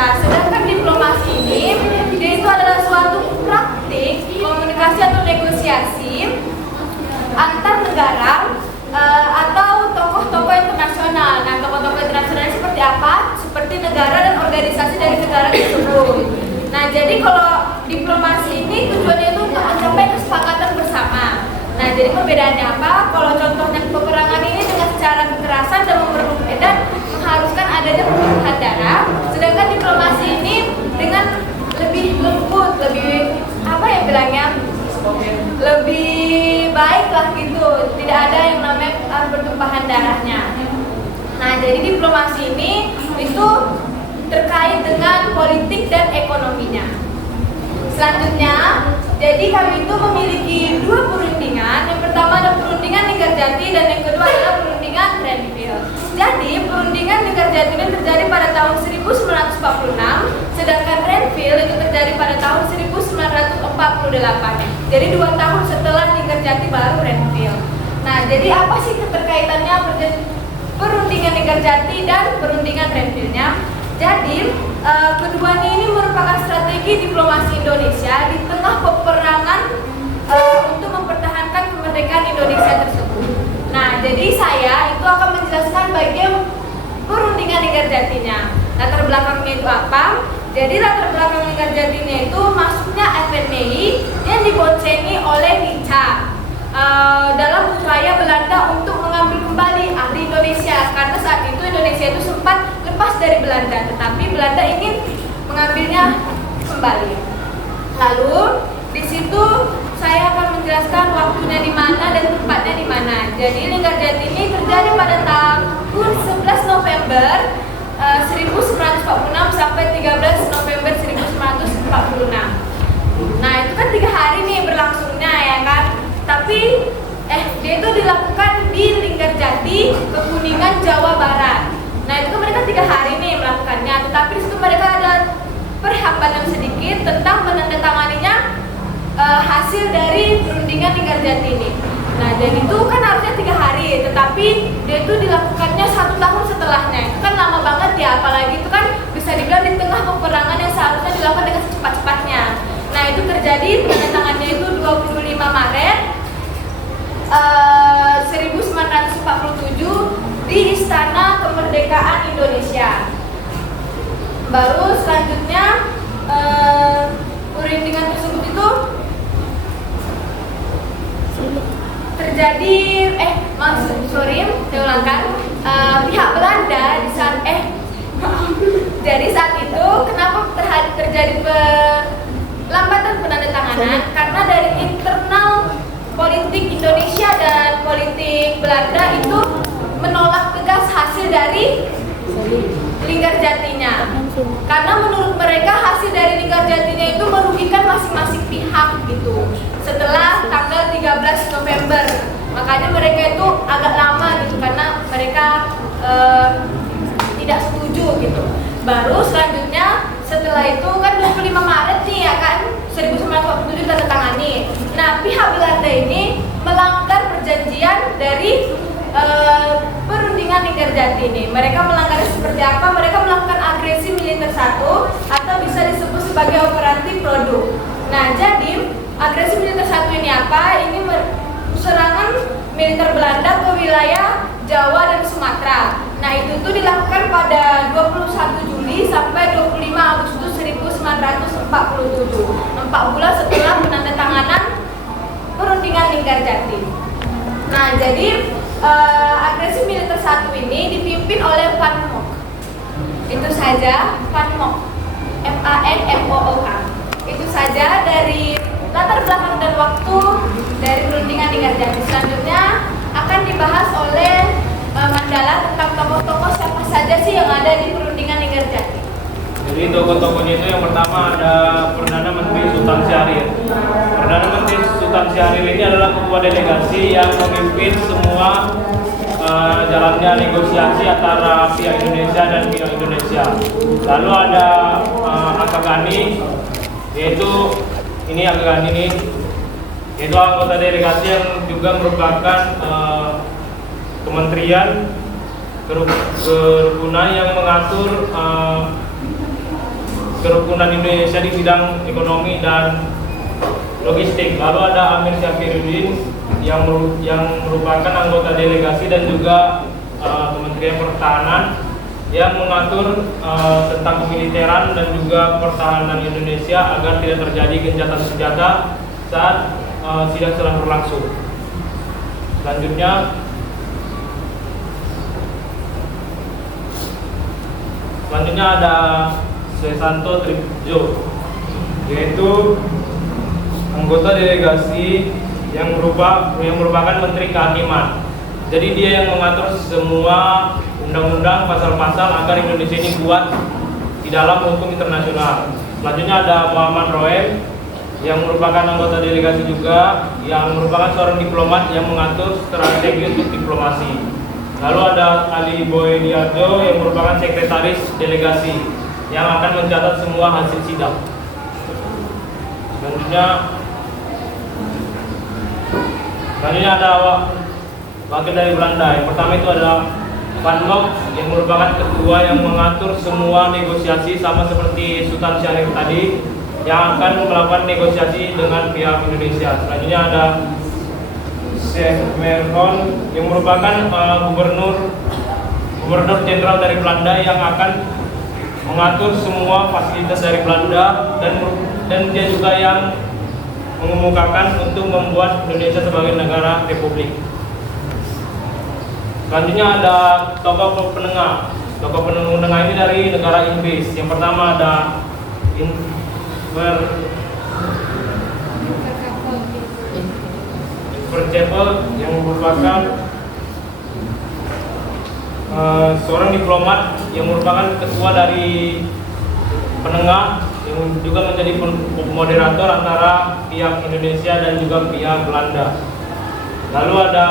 data. Sedangkan diplomasi ini dia itu adalah suatu praktik komunikasi atau negosiasi antar negara atau tokoh-tokoh internasional. Nah, tokoh-tokoh internasional seperti apa? Seperti negara dan organisasi dari negara tersebut. Nah, jadi kalau diplomasi ini tujuannya itu untuk mencapai kesepakatan bersama. Nah, jadi perbedaannya apa? Kalau contohnya peperangan ini dengan cara kekerasan dan memperlukan dan mengharuskan adanya pertumpahan darah, sedangkan diplomasi ini dengan lebih lembut, lebih apa ya bilangnya? Lebih baik lah gitu, tidak ada yang namanya pertumpahan darahnya. Nah, jadi diplomasi ini itu terkait dengan politik dan ekonominya. Selanjutnya, jadi kami itu memiliki dua perundingan. Yang pertama ada perundingan Linggarjati dan yang kedua adalah perundingan Renville. Jadi perundingan Linggarjati ini terjadi pada tahun 1946, sedangkan Renville itu terjadi pada tahun 1948. Jadi 2 tahun setelah Linggarjati baru Renville. Nah, jadi apa sih keterkaitannya perundingan Linggarjati dan perundingan Renville-nya? Jadi keduanya ini merupakan strategi diplomasi Indonesia di tengah peperangan untuk mempertahankan kemerdekaan Indonesia tersebut. Nah, jadi saya itu akan menjelaskan bagian perundingan Linggarjatinya. Latar belakangnya itu apa? Jadi latar belakang Linggarjatinya itu masuknya FNI yang diboncengi oleh Nica dalam upaya Belanda untuk mengambil kembali ahli Indonesia, karena saat itu Indonesia itu sempat lepas dari Belanda, tetapi Belanda ingin mengambilnya kembali. Lalu di situ saya akan menjelaskan waktunya di mana dan tempatnya di mana. Jadi Linggarjati ini terjadi pada tahun 11 November 1946 sampai 13 November 1946. Nah, itu kan 3 hari nih berlangsungnya ya kan. Tapi dia itu dilakukan di Linggarjati, Kuningan, Jawa Barat. Nah, itu kan mereka 3 hari nih melakukannya. Tetapi di situ mereka ada perhambatan sedikit tentang menandatanganinya hasil dari perundingan Linggarjati ini. Nah, jadi itu kan harusnya 3 hari, tetapi dia itu dilakukannya 1 tahun setelahnya. Itu kan lama banget ya, apalagi itu kan bisa dibilang di tengah peperangan yang seharusnya dilakukan dengan secepat-cepatnya. Nah, itu terjadi penandatangannya itu 25 Maret 1947 di Istana Kemerdekaan Indonesia. Baru selanjutnya perundingan tersebut itu terjadi saya ulangkan, pihak Belanda di saat jadi saat itu kenapa terjadi pelambatan penandatanganan, karena dari internal politik Indonesia dan politik Belanda itu menolak tegas hasil dari Linggarjatinya, karena menurut mereka hasil dari Linggarjatinya itu merugikan masing-masing pihak gitu. Setelah tanggal 13 November, makanya mereka itu agak lama gitu karena mereka tidak setuju gitu. Baru selanjutnya setelah itu kan 25 Maret nih ya kan 1947 ditandatangani. Nah, pihak Belanda ini melanggar perjanjian dari perundingan Linggarjati ini. Mereka melanggar seperti apa? Mereka melakukan agresi militer 1 atau bisa disebut sebagai operasi produk. Nah, jadi agresi militer 1 ini apa? Ini serangan militer Belanda ke wilayah Jawa dan Sumatera. Nah, itu tuh dilakukan pada 21 Juli sampai 25 Agustus 1947. 4 bulan setelah penandatanganan perundingan Linggarjati. Nah, jadi agresi militer 1 ini dipimpin oleh Van Mock. Itu saja, Van Mock, FANMOOK. Itu saja dari latar belakang dan waktu dari perundingan Linggarjati. Selanjutnya akan dibahas oleh Mandala tentang tokoh-tokoh siapa saja sih yang ada di perundingan Linggarjati. Jadi tokoh-tokohnya itu yang pertama ada Perdana Menteri Sultan Syahrir. Perdana Menteri Sultan Syahrir ini adalah ketua delegasi yang memimpin semua jalannya negosiasi antara pihak Indonesia dan pihak Indonesia. Lalu ada Aga Ghani, yaitu anggota delegasi yang juga merupakan kementerian kerukunan yang mengatur kerukunan Indonesia di bidang ekonomi dan logistik. Lalu ada Amir Syafiruddin yang merupakan anggota delegasi dan juga Kementerian Pertahanan yang mengatur tentang kemiliteran dan juga pertahanan Indonesia agar tidak terjadi gencatan senjata saat sidang sedang berlangsung. Selanjutnya ada Sesanto Tripjo, yaitu anggota delegasi yang merupakan Menteri Kehakiman. Jadi dia yang mengatur semua undang-undang, pasal-pasal agar Indonesia ini kuat di dalam hukum internasional. Selanjutnya ada Muhammad Roem yang merupakan anggota delegasi juga, yang merupakan seorang diplomat yang mengatur strategi untuk diplomasi. Lalu ada Ali Boydiarjo yang merupakan sekretaris delegasi yang akan mencatat semua hasil sidang. Selanjutnya ada wakil dari Belanda. Yang pertama itu adalah Van Lok yang merupakan ketua yang mengatur semua negosiasi sama seperti Sultan Syarif tadi, yang akan melakukan negosiasi dengan pihak Indonesia. Selanjutnya ada Chef Merton yang merupakan gubernur jenderal dari Belanda yang akan mengatur semua fasilitas dari Belanda dan dia juga yang mengemukakan untuk membuat Indonesia sebagai negara republik. Selanjutnya ada tokoh penengah. Tokoh penengah ini dari negara Inggris. Yang pertama ada Inverchapel yang merupakan seorang diplomat yang merupakan ketua dari penengah yang juga menjadi moderator antara pihak Indonesia dan juga pihak Belanda. Lalu ada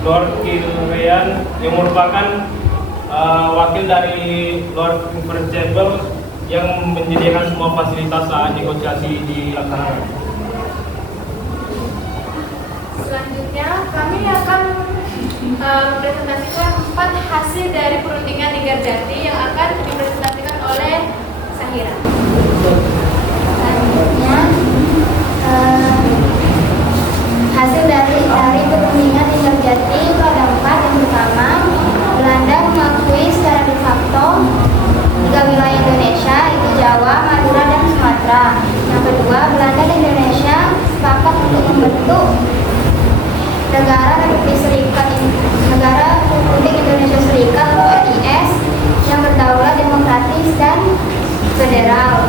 Lord Kilrean yang merupakan wakil dari Lord Inverchapel yang menyediakan semua fasilitas saat negosiasi dilaksanakan. Selanjutnya kami akan mempresentasikan 4 hasil dari perundingan Linggarjati yang akan dipresentasikan oleh Sahira. Selanjutnya hasil dari perundingan Linggarjati pada 4. Yang pertama, Belanda mengakui secara de facto 3 wilayah Indonesia, itu Jawa, Madura, dan Sumatera. Yang kedua, Belanda dan Indonesia sepakat untuk membentuk Negara Republik Indonesia Serikat atau RIS yang berdaulat, demokratis, dan federal.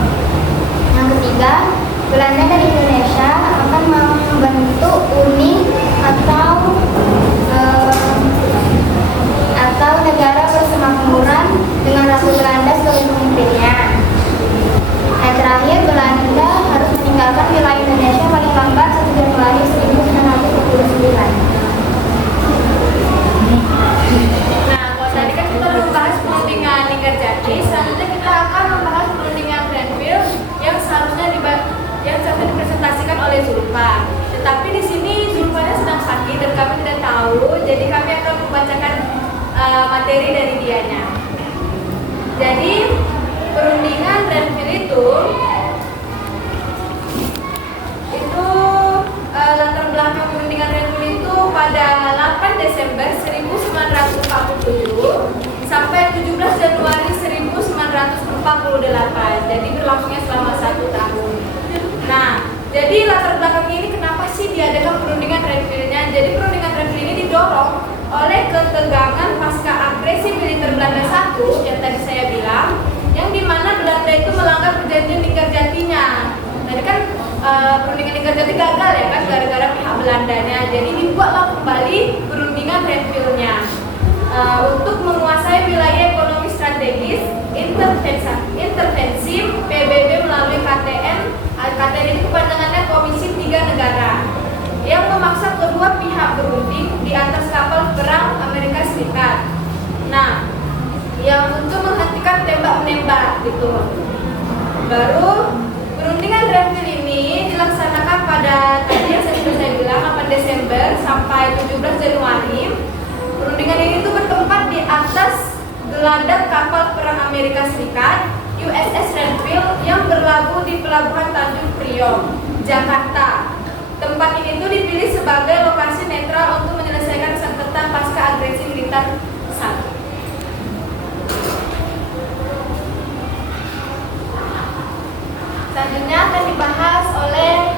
Yang ketiga, Belanda dan Indonesia akan membentuk Uni atau negara persemakmuran dengan Ratu Belanda sebagai pemimpinnya. Dan terakhir, Belanda harus meninggalkan wilayah Indonesia paling lambat 1 Januari 1949. Nah, kalau tadi kan kita membahas perundingan Linggarjati, selanjutnya kita akan membahas perundingan Grenville yang seharusnya dipresentasikan oleh Zulfa. Tetapi di sini Zulfanya sedang sakit dan kami tidak tahu, jadi kami akan membacakan materi dari dianya. Jadi perundingan Grenville itu latar belakang perundingan Grenville itu pada 8 Desember 1947 sampai 17 Januari 1948. Jadi berlangsungnya selama 1 tahun. Nah, jadi latar belakangnya ini kenapa sih diadakan perundingan Grenville-nya? Jadi perundingan Grenville ini didorong oleh ketegangan pasca agresi militer Belanda I yang tadi saya bilang, yang dimana Belanda itu melanggar perjanjian Linggarjatinya. Tadi kan perundingan Linggarjati gagal ya kan gara-gara pihak Belandanya. Jadi dibuatlah kembali perundingan Grenville-nya untuk menguasai wilayah ekonomi strategis intervensi PBB melalui KTN. KTN ini kepanjangannya Komisi 3 Negara yang memaksa kedua pihak berunding di atas kapal perang Amerika Serikat. Nah, yang untuk menghentikan tembak-menembak gitu. Baru perundingan Grenville ini dilaksanakan pada tadi yang saya bilang 8 Desember sampai 17 Januari. Perundingan ini tuh bertempat di atas geladak kapal perang Amerika Serikat USS Renville yang berlabuh di Pelabuhan Tanjung Priok, Jakarta. Tempat ini tuh dipilih sebagai lokasi netral untuk menyelesaikan sengketa pasca agresi militer saat. Selanjutnya akan dibahas oleh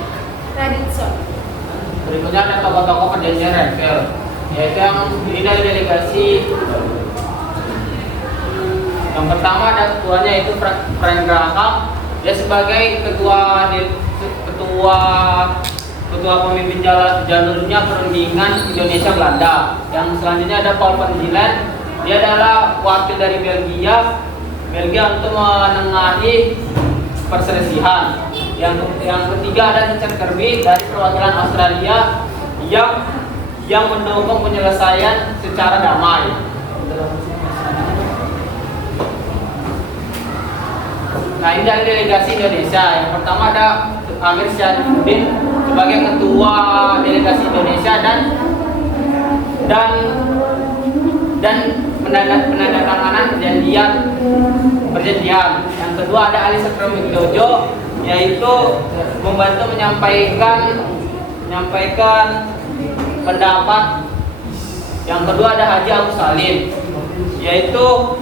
Raditson. Berikutnya ada tokoh-tokoh perjanjian Renville, yaitu yang ini dari delegasi. Yang pertama ada ketuanya itu Frank Graham, dia sebagai ketua pemimpin jalurnya perundingan Indonesia Belanda. Yang selanjutnya ada Paul van Gielan, dia adalah wakil dari Belgia untuk menengahi perselisihan. Yang ketiga ada Richard Kirby dari perwakilan Australia yang mendukung penyelesaian secara damai. Nah, ini dari delegasi Indonesia. Yang pertama ada Amir Syarifuddin sebagai ketua delegasi Indonesia dan penandatanganan perjanjian. Yang kedua ada Ali Sakramik Dojo, yaitu membantu menyampaikan pendapat. Yang kedua ada Haji Abu Salim, yaitu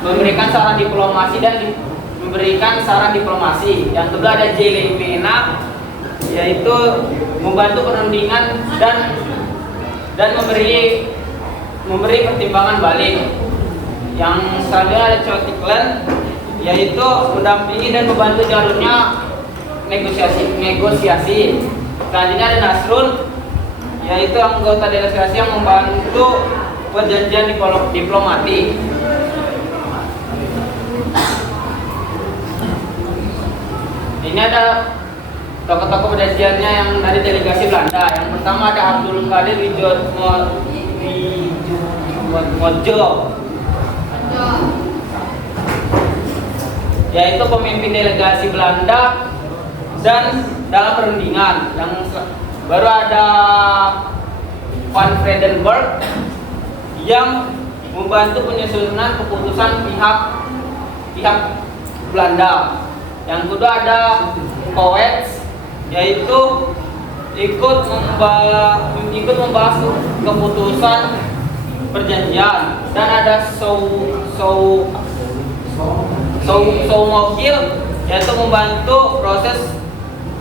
memberikan saran diplomasi Yang kedua ada J. Mena, yaitu membantu perundingan dan memberi pertimbangan balik. Yang selanjutnya ada Chow Tik Len, yaitu mendampingi dan membantu jalurnya negosiasi. Selanjutnya ada Nasrul, yaitu anggota delegasi yang membantu perjanjian diplomatik. Ini ada tokoh-tokoh perjanjiannya yang dari delegasi Belanda. Yang pertama ada Abdul Qadir Mojo, yaitu pemimpin delegasi Belanda dan dalam perundingan. Yang baru ada Van Vredenburg yang membantu penyusunan keputusan pihak Belanda. Yang kedua ada Kowex, yaitu ikut membahas keputusan perjanjian. Dan ada Soumogil, yaitu membantu proses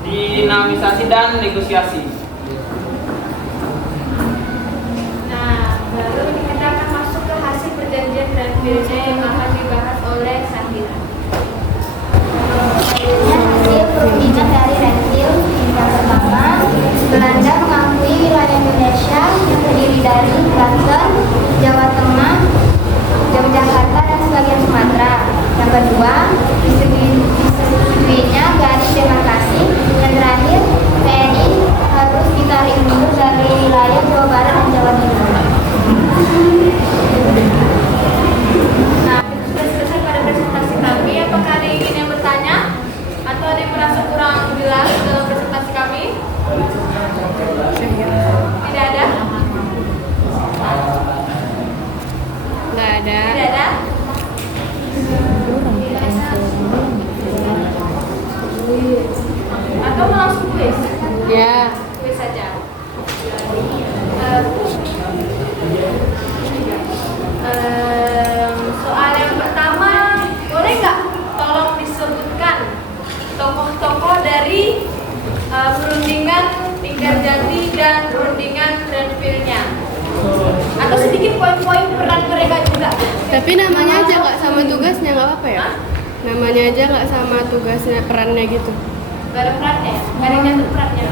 dinamisasi dan negosiasi. Nah, baru kita akan masuk ke hasil perjanjian Renville yang akan dibahas oleh Sahira. Hasil perundingan dari Renville. Yang pertama, Belanda mengakui wilayah Indonesia yang terdiri dari Banten, Jawa Tengah, Yogyakarta, dan sebagian Sumatera. Yang kedua, disetujuinya garis demarkasi. Yang terakhir, TNI harus ditarik mundur dari wilayah Jawa Barat dan Jawa Timur. Nah, itu sudah selesai pada presentasi kami. Apakah ada yang ingin bertanya? Atau ada yang merasa kurang jelas dalam presentasi kami? Tidak ada? Nggak ada. Tidak ada? Atau mau langsung kuis? Ya. Kuis saja. Soal yang pertama, boleh nggak tolong disebutkan tokoh-tokoh dari perundingan Linggarjati dan perundingan Renville-nya, atau sedikit poin-poin peran mereka juga. Tapi namanya aja nggak sama tugasnya, nggak apa-apa ya? Hah? Namanya aja nggak sama tugasnya, perannya gitu. Gak ada perannya, gak ada yang nyatet perannya.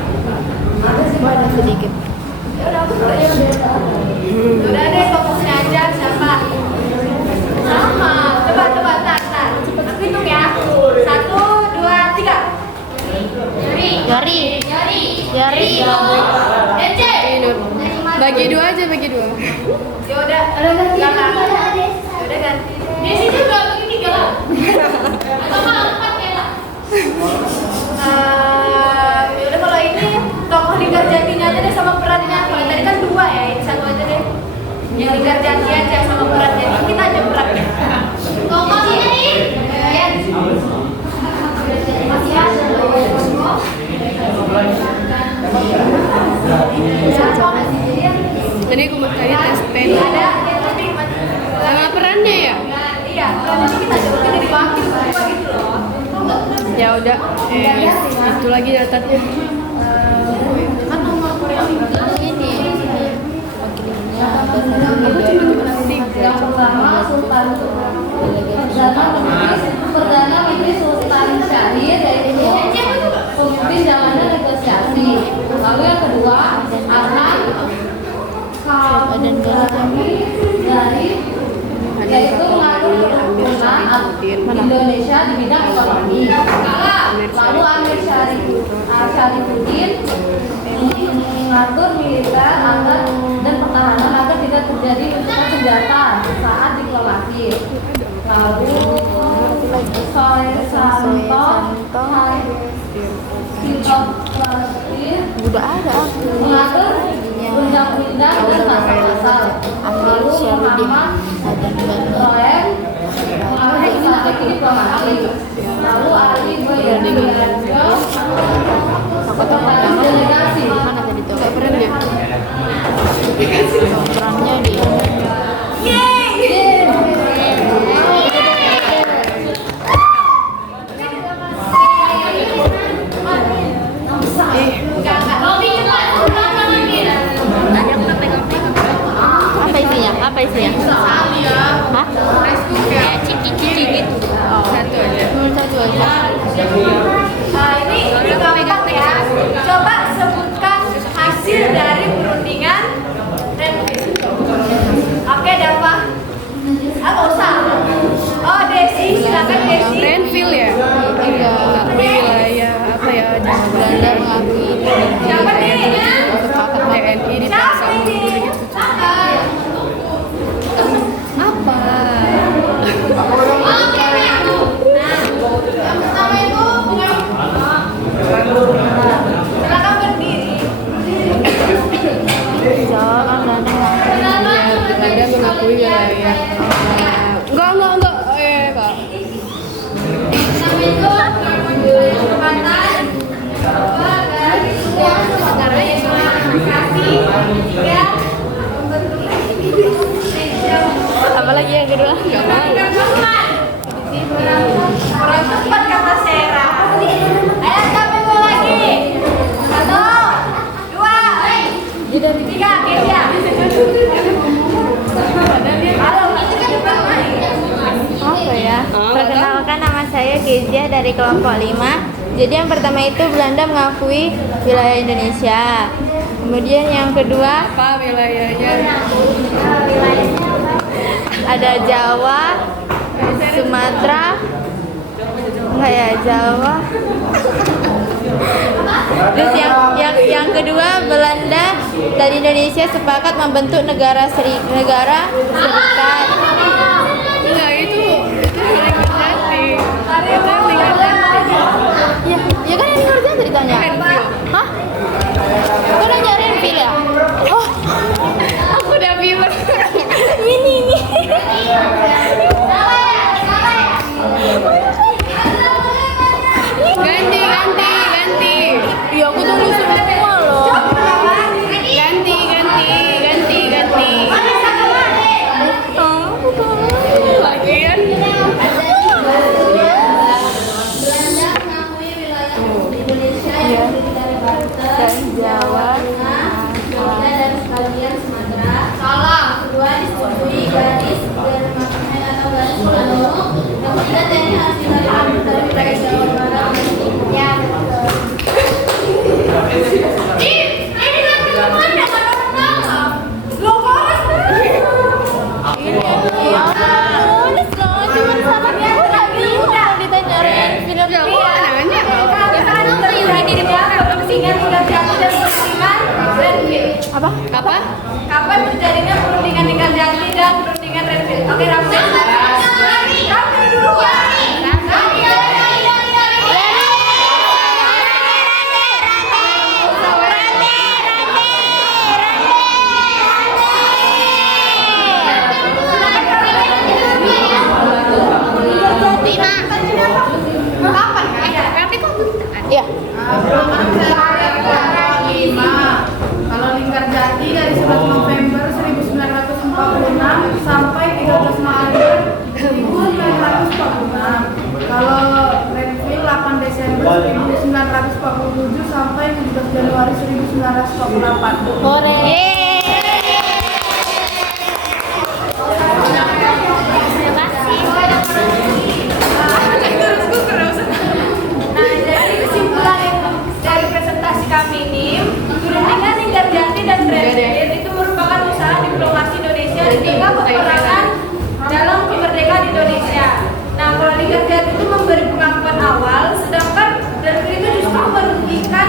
Ada sedikit. Ya udah, aku juga ya. Udah deh, tokohnya aja siapa? Sama. Coba, tar. Aku hitung ya. 1, 2, 3. Yori. Ece. Bagi dua aja, bagi dua. Ya udah. Ya udah ganti. Di sini juga begini lah. Atau malah 4 ya lah. Ya udah, kalau ini tokoh Linggarjatinya aja deh sama perannya. Kalau tadi kan 2 ya, ini 1 aja deh. yang Lingkar Jati aja sama beratnya dikit aja beratnya. Tolong ini. Masih ada loh. Tadi aku mau tadi tes pen. Ada yang lebih Sama perannya ya? iya, kalau nanti kita coba dari wakil semua gitu loh. Ya udah. Itu lagi daftarnya. Kan nomor yang ini Yang pertama Sultan Perdana Menteri Sultan Syahrir yaitu pemimpin zamannya negosiasi. Lalu yang kedua Arhan Kami dari yaitu mengatur pembangunan Indonesia di bidang ekonomi. Lalu Amir Syarifuddin mengatur militer agar dan pertahanan agar tidak terjadi benturan senjata saat diplomasi. Lalu udah ada mengatur undang-undang dan pasal-pasal. Lalu Muhammad Soem mengatur strategi diplomasi. Lalu Ali Boyadjo mengatur delegasi. mana tadi tuh Enggak perannya. perannya di apa isinya hah kayak cici gitu Satu aja. satu aja Nah, ini gampang ya. Coba sebutkan hasil dari perundingan revisi. Oke, Dava. Nggak usah. Oh, Desi, silakan Desi. Renville ya? Iya, wilayah apa ya? Belanda mengakui Siapa nih? Sepakat TNI di Siapa Pasang ini? gitu. Apa? Silakan berdiri. jawab Belanda mengakui Belanda mengakui wilayah. Enggak. Kak. apa lagi yang kedua Orang cepat kata Sera. Ayo sampai dua lagi. 1, 2, 3, Kesia. Halo, itu kan depan main. apa ya perkenalkan nama saya Kezia dari kelompok 5. Jadi yang pertama itu Belanda mengakui wilayah Indonesia. Kemudian yang kedua Apa wilayahnya? ada Jawa, Sumatera, enggak ya Jawa. Terus yang kedua Belanda dan Indonesia sepakat membentuk negara serikat. Enggak, itu Lingkar Jati. Itu Lingkar Jati. Ya kan yang ngerjain ceritanya. Hah? Kau nanya Renville ya? Oh, Aku udah bilang. ini. Ganti. Ya aku tunggu semua loh. Ganti. Lagian Belanda mengakui wilayah Indonesia yang terdiri dari Banten, Jawa, Jogja dan sebagian Sumatera. Salah. Kedua disetujui garis demarkamen atau garis lalu. Yang ketiga TNI harus ditarik dari wilayah Jawa Barat. Ya betul. Ini kan minuman yang ada menang. Logo nulis loh, cuma salah aku lagi udah ditanya Renville. ya aku nanya. Apa? Kapan terjadinya perundingan Lingkar Jati dan perundingan Renville? Oke, Ramzi. Ramzi dulu ya. Kalau Linggarjati dari 11 November 1946 sampai 13 Maret 1946. Kalau Renville 8 Desember 1947 sampai 17 Januari 1948. Nah, jadi kesimpulan dari presentasi kami ini, perundingan Linggarjati dan Renville itu merupakan usaha diplomasi Indonesia di tengah peperangan dalam kemerdekaan Indonesia. Nah, kalau Linggarjati itu memberi pengakuan awal, sedangkan Renville itu justru merugikan